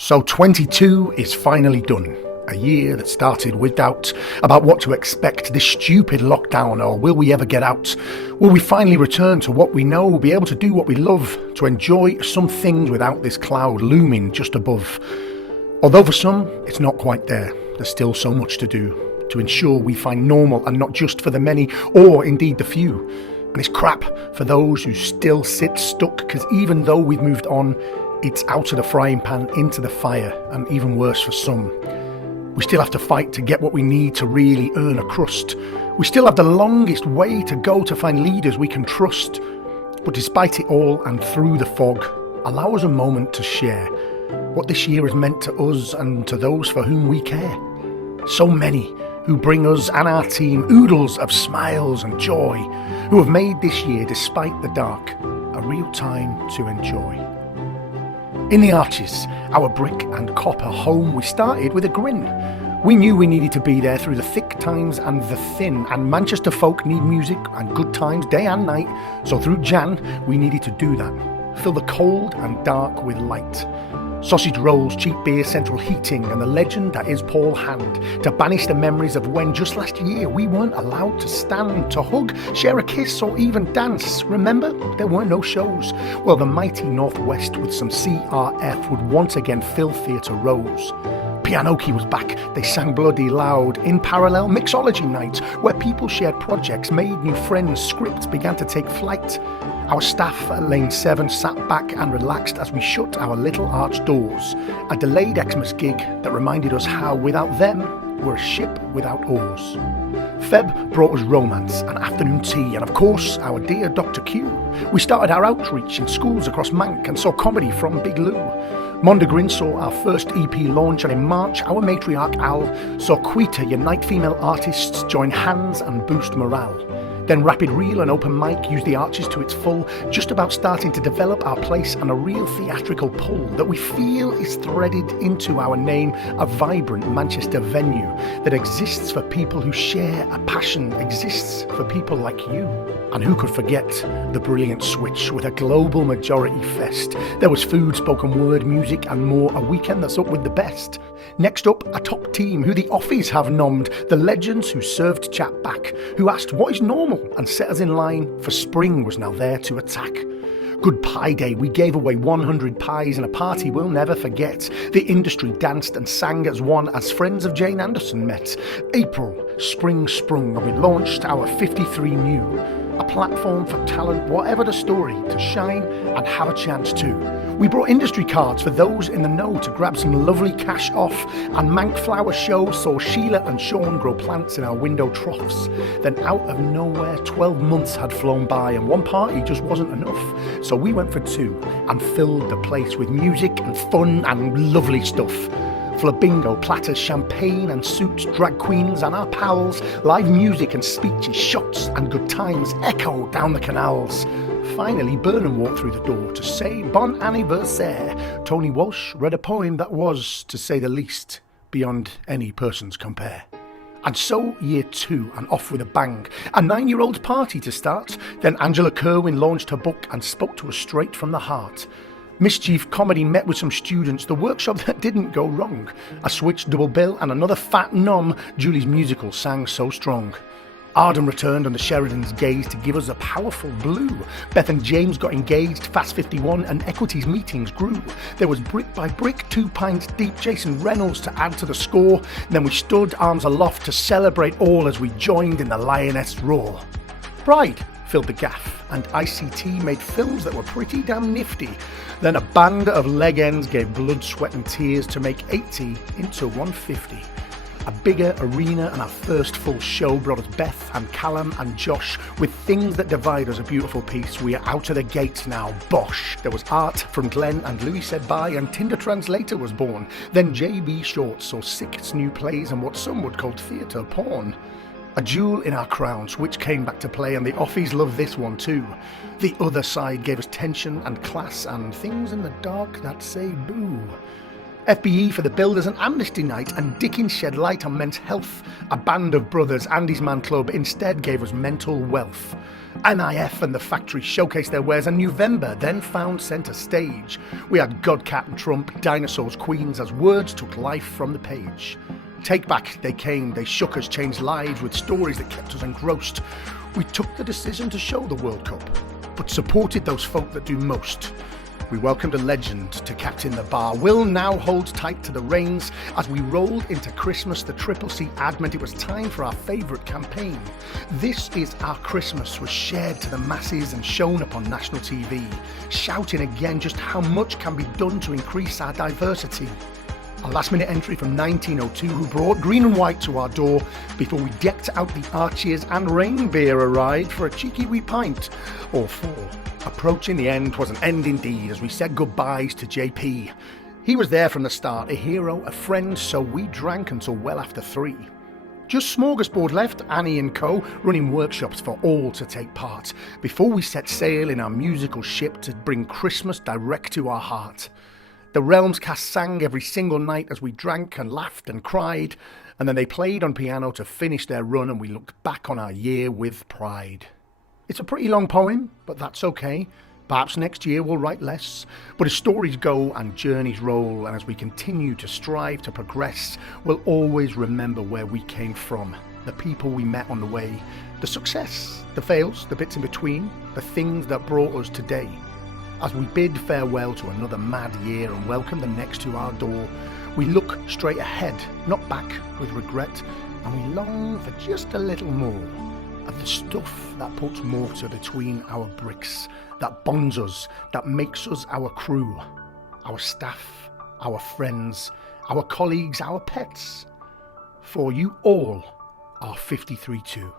So 22 is finally done. A year that started with doubt about what to expect this stupid lockdown, or will we ever get out? Will we finally return to what we know, be able to do what we love, to enjoy some things without this cloud looming just above? Although for some, it's not quite there. There's still so much to do to ensure we find normal, and not just for the many or indeed the few. And it's crap for those who still sit stuck, because even though we've moved on, it's out of the frying pan into the fire, and even worse for some. We still have to fight to get what we need to really earn a crust. We still have the longest way to go to find leaders we can trust. But despite it all and through the fog, allow us a moment to share what this year has meant to us and to those for whom we care. So many who bring us and our team oodles of smiles and joy, who have made this year, despite the dark, a real time to enjoy. In the Arches, our brick and copper home, we started with a grin. We knew we needed to be there through the thick times and the thin, and Manchester folk need music and good times day and night, so through Jan, we needed to do that. Fill the cold and dark with light. Sausage rolls, cheap beer, central heating, and the legend that is Paul Hand, to banish the memories of when just last year we weren't allowed to stand, to hug, share a kiss, or even dance. Remember? There were no shows. Well, the mighty Northwest with some CRF would once again fill Theatre Rose. Pianoki was back. They sang bloody loud. In parallel, mixology nights, where people shared projects, made new friends, scripts began to take flight. Our staff at Lane 7 sat back and relaxed as we shut our little arch doors. A delayed Xmas gig that reminded us how, without them, we're a ship without oars. Feb brought us romance and afternoon tea, and of course, our dear Dr. Q. We started our outreach in schools across Mank and saw comedy from Big Lou. Mondegrin saw our first EP launch, and in March, our matriarch Al saw Quita unite female artists, join hands and boost morale. Then Rapid Reel and Open Mic used the Arches to its full, just about starting to develop our place and a real theatrical pull that we feel is threaded into our name, a vibrant Manchester venue that exists for people who share a passion, exists for people like you. And who could forget the brilliant switch with a global majority fest? There was food, spoken word, music and more, a weekend that's up with the best. Next up, a top team who the Offies have nommed, the legends who served chat back, who asked what is normal and set us in line, for spring was now there to attack. Good Pie Day, we gave away 100 pies and a party we'll never forget. The industry danced and sang as one as friends of Jane Anderson met. April, spring sprung, and we launched our 53 New. A platform for talent, whatever the story, to shine and have a chance too. We brought industry cards for those in the know to grab some lovely cash off, and Mank Flower Show saw Sheila and Sean grow plants in our window troughs. Then out of nowhere, 12 months had flown by and one party just wasn't enough. So we went for two and filled the place with music and fun and lovely stuff. Full of bingo, platters, champagne and suits, drag queens and our pals, live music and speeches, shots and good times echoed down the canals. Finally, Burnham walked through the door to say bon anniversaire. Tony Walsh read a poem that was, to say the least, beyond any person's compare. And so year two, and off with a bang. A 9-year-old's party to start. Then Angela Kerwin launched her book and spoke to us straight from the heart. Mischief Comedy met with some students, the workshop that didn't go wrong. A switch double bill and another fat nom, Julie's musical sang so strong. Arden returned under Sheridan's gaze to give us a powerful blue. Beth and James got engaged, Fast 51 and Equities meetings grew. There was brick by brick, 2 pints deep, Jason Reynolds to add to the score. Then we stood arms aloft to celebrate all as we joined in the Lioness roar. Bride filled the gaff, and ICT made films that were pretty damn nifty. Then a band of leg ends gave blood, sweat and tears to make 80 into 150. A bigger arena and our first full show brought us Beth and Callum and Josh. With Things That Divide Us, a beautiful piece. We are out of the gates now, bosh. There was art from Glenn and Louis said bye, and Tinder Translator was born. Then JB Shorts saw 6 new plays and what some would call theatre porn. A jewel in our crowns, which came back to play, and the Offies love this one too. The Other Side gave us tension and class and things in the dark that say boo. FBE for the Builders and Amnesty Night, and Dickens shed light on men's health. A band of brothers, Andy's Man Club, instead gave us mental wealth. NIF and the factory showcased their wares, and November then found centre stage. We had Godcat and Trump, dinosaurs, queens, as words took life from the page. Take Back, they came, they shook us, changed lives with stories that kept us engrossed. We took the decision to show the World Cup, but supported those folk that do most. We welcomed a legend to captain the bar. Will now holds tight to the reins. As we rolled into Christmas, the Triple C ad meant it was time for our favourite campaign. This Is Our Christmas was shared to the masses and shown upon national TV, shouting again just how much can be done to increase our diversity. A last-minute entry from 1902 who brought green and white to our door before we decked out the arches and reindeer arrived for a cheeky wee pint or four. Approaching the end was an end indeed as we said goodbyes to JP. He was there from the start, a hero, a friend, so we drank until well after 3. Just smorgasbord left, Annie and co, running workshops for all to take part, before we set sail in our musical ship to bring Christmas direct to our heart. The Realms cast sang every single night as we drank and laughed and cried, and then they played on piano to finish their run, and we looked back on our year with pride. It's a pretty long poem, but that's okay. Perhaps next year we'll write less. But as stories go and journeys roll, and as we continue to strive to progress, we'll always remember where we came from, the people we met on the way, the success, the fails, the bits in between, the things that brought us today. As we bid farewell to another mad year and welcome the next to our door, we look straight ahead, not back with regret, and we long for just a little more of the stuff that puts mortar between our bricks, that bonds us, that makes us our crew, our staff, our friends, our colleagues, our pets. For you all are 53 too.